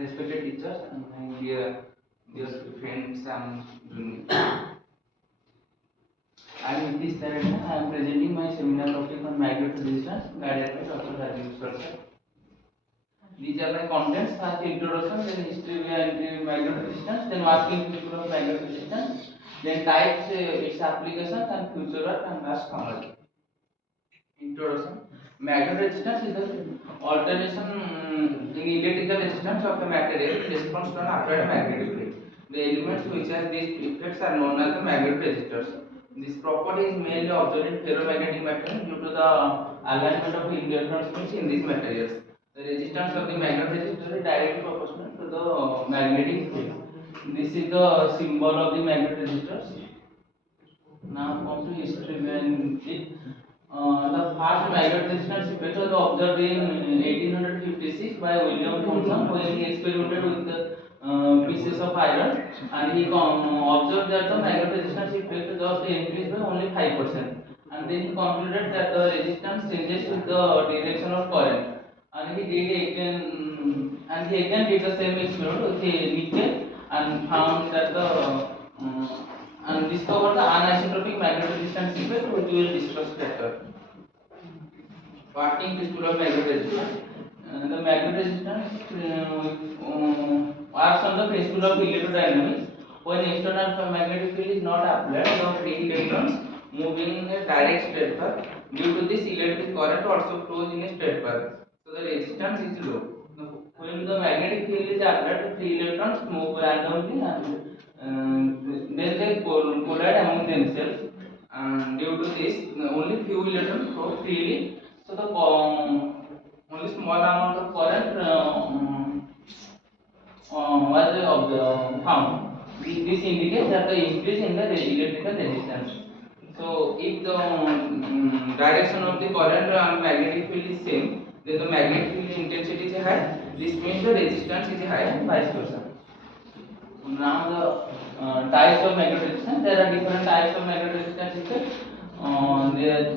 respected teachers and my dear friends and I am Nitish Tarenia. I am presenting my seminar topic on Magneto resistance guided by Dr. Tarenia. These are my contents: first introduction, then history and Magneto resistance, then working principle of Magneto resistance, then types, its applications and future work, and last summary. Introduction. Magnetic resistance is the alternation in electrical resistance of a material in response to an applied magnetic field. The elements which have these effects are known as the magnetic resistors. This property is mainly observed in ferromagnetic material due to the alignment of electron spins in these materials. The resistance of the magnetic resistor is directly proportional to the magnetic field. This is the symbol of the magnetic resistors. Now come to history behind it. The first magnetic resistance effect was observed in 1856 by William Thomson when he experimented with the pieces of iron, and he observed that the magnetic resistance effect just increased by only 5%, and then he concluded that the resistance changes with the direction of current, and he again did the same experiment with nickel and found that the and discovered the anisotropic magnetic resistance effect, which we will discuss later. Parting principle of magnetic resistance. The magnetic resistance works on the principle of electrodynamics. When external magnetic field is not applied, the free electrons move in a direct straight path. Due to this, electric current also flows in a straight path. So the resistance is low. When the magnetic field is applied, the free electrons move randomly and then they collide among themselves. And due to this, only few electrons flow freely. So the only small amount of current was found. This indicates that the increase in the electrical resistance. So if the direction of the current and magnetic field is same, then the magnetic field intensity is high. This means the resistance is high and vice versa. Now the types of magnetic resistance. There are different types of magnetic resistance.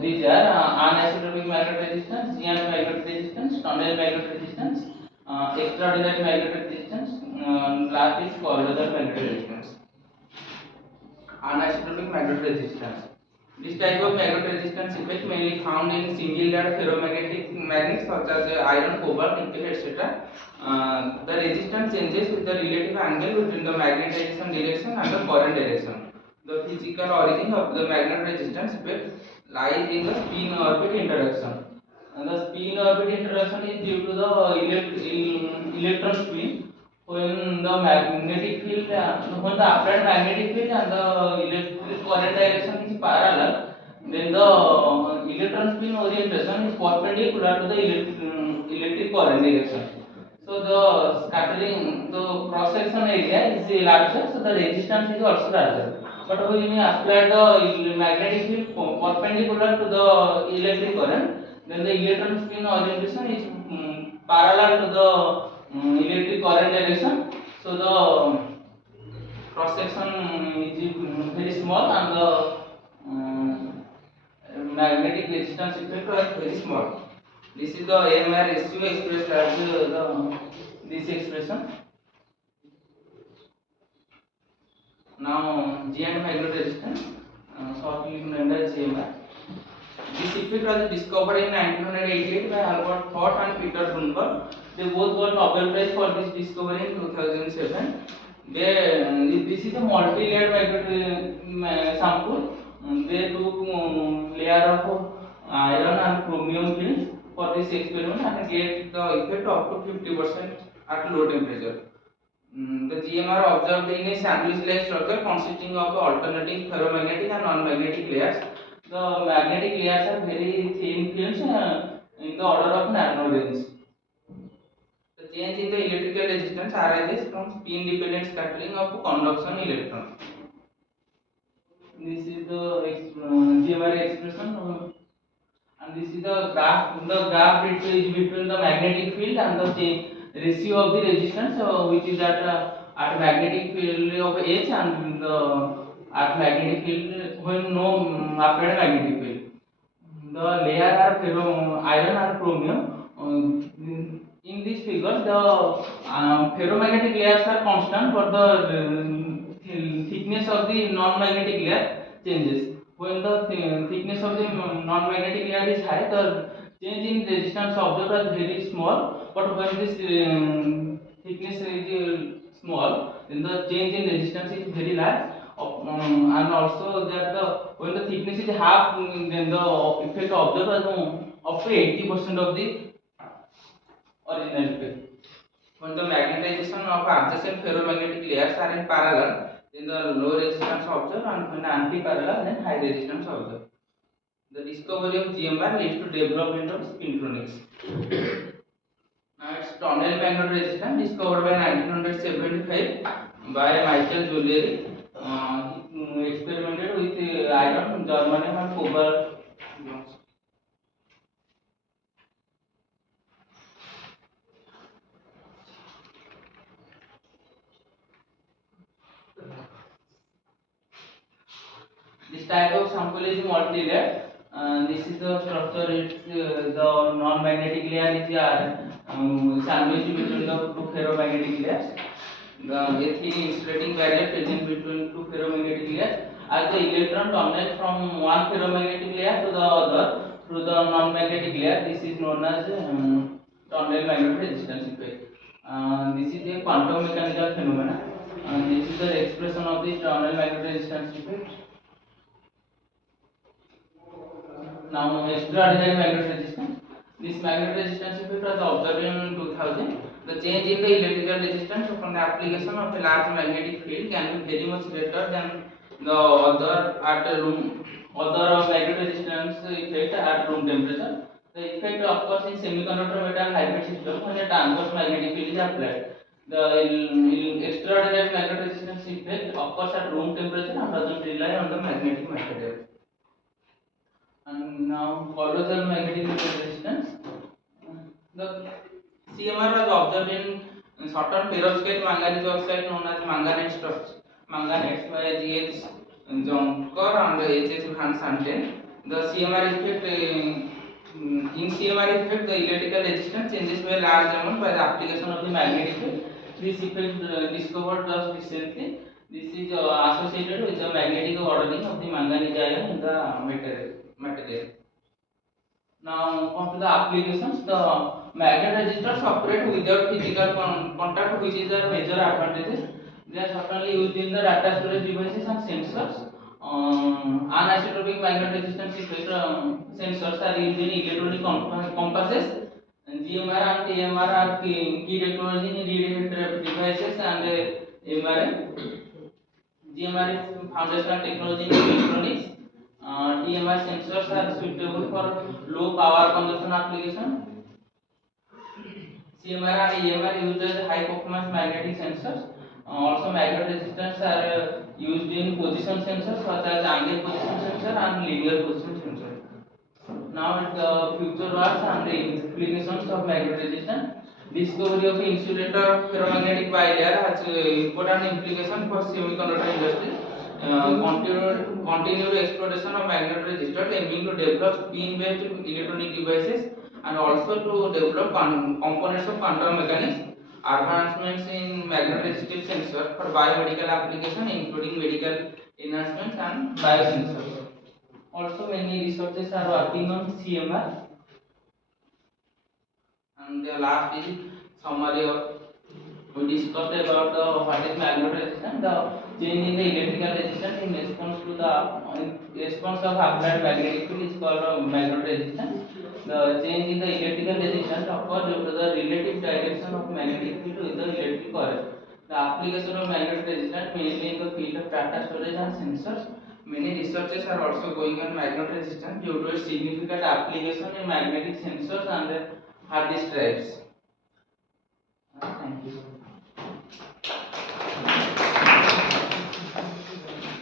These are anisotropic magnetic resistance, GM magnetic resistance, tunnel magnetic resistance, extraordinary magnetic resistance, last is colloidal magnetic resistance. Anisotropic magnetic resistance. This type of magnetic resistance effect mainly found in single layered ferromagnetic magnets such as iron, cobalt, nickel, etc. The resistance changes with the relative angle between the magnetization direction and the current direction. The physical origin of the magnetic resistance effect lies in the spin orbit interaction. And the spin orbit interaction is due to the electron spin. When the magnetic field, when the applied magnetic field and the electric current direction is parallel, then the electron spin orientation is perpendicular to the electric current direction. So the scattering, the cross section area is larger, so the resistance is also larger. But when you apply the magnetic field perpendicular to the electric current, then the electron spin orientation is parallel to the electric current direction. So the cross section is very small and the magnetic resistance effect is very small. This is the AMR ratio expressed as this expression. Now G and magnetic resistance, shortly named as GMR. This effect was discovered in 1988 by Albert Fort and Peter Grunberg. They both got Nobel Prize for this discovery in 2007. This is a multi-layered magnetic sample. They took layer of iron and chromium fields for this experiment and get the effect up to 50% at low temperature. The GMR observed in a sandwich-like structure consisting of alternating ferromagnetic and non-magnetic layers. The magnetic layers are very thin films in the order of nano range. The change in the electrical resistance arises from spin-dependent scattering of conduction electrons. This is the GMR expression, and this is the graph. The graph between the magnetic field and the ratio of the resistance, which is at magnetic field of H and the at magnetic field when no applied magnetic field. The layer are iron and chromium. In this figure, the ferromagnetic layers are constant, but the thickness of the non-magnetic layer changes. When the thickness of the non-magnetic layer is high, the change in resistance observed is very small. But when this thickness is small, then the change in resistance is very large. And also that the when the thickness is half, then the effect observed is up to 80% of the original effect. When the magnetization of adjacent ferromagnetic layers are in parallel, then the low resistance observed, and when anti-parallel, then high resistance observed. The discovery of GMR leads to development of spintronics. Now it's tunnel magnet resistance discovered by 1975 by Michael Jewelry. He experimented with iron, germanium, and cobalt. This type of sample is multi-layered. This is the structure. It's the non-magnetic layer is sandwiched between the two ferromagnetic layers. The ethylene insulating barrier present between two ferromagnetic layers. As the electron tunnel from one ferromagnetic layer to the other through the non-magnetic layer, this is known as tunnel magnetic resistance effect. This is a quantum mechanical phenomena. This is the expression of the tunnel magnetic resistance effect. Now, extraordinary magnetic resistance. This magnetic resistance effect was observed in 2000. The change in the electrical resistance from the application of a large magnetic field can be very much greater than the other magnetic resistance effect at room temperature. The effect occurs in semiconductor metal hybrid system when a transverse magnetic field is applied. The extraordinary magnetic resistance effect occurs at room temperature and doesn't rely on the magnetic material. And now colossal magnetic resistance. The CMR was observed in certain perovskite manganese oxide known as manganate structure, manganate by G.H. Jonker and H.H. Van Santen. The CMR effect in CMR effect the electrical resistance changes by a large amount by the application of the magnetic field. This effect discovered just recently. This is associated with the magnetic ordering of the manganese ion in the material. Now come to the applications. The magnet resistors operate without physical contact, which is a major advantages. They are certainly used in the data storage devices and sensors. Anisotropic magnet resistance effect sensors are used in electronic compasses. And GMR and TMR are key technology in read devices and MRM. GMR is foundational technology in electronics. TMR sensors are suitable for low power consumption application. CMR and EMR used as high performance magnetic sensors. Also, magnet resistance are used in position sensors such as angle position sensor and linear position sensor. Now, the future works and the implications of magnet resistance. Discovery of insulator ferromagnetic bilayer has important implication for semiconductor industry. Continued exploration of magnet resistor aiming to develop spin-based electronic devices and also to develop components of quantum mechanics. Advancements in magnet resistive sensor for biomedical application, including medical enhancements and biosensors. Also, many researchers are working on CMR, and the last is summary of we discussed about the what is magnetic resistance, the change in the electrical resistance in response to the response of applied magnetic field is called magnetic resistance. The change in the electrical resistance occurs due to the relative direction of magnetic field with the electric current. The application of magnetic resistance mainly in the field of data storage and sensors. Many researchers are also going on magnetic resistance due to its significant application in magnetic sensors and hard disk drives. Thank you.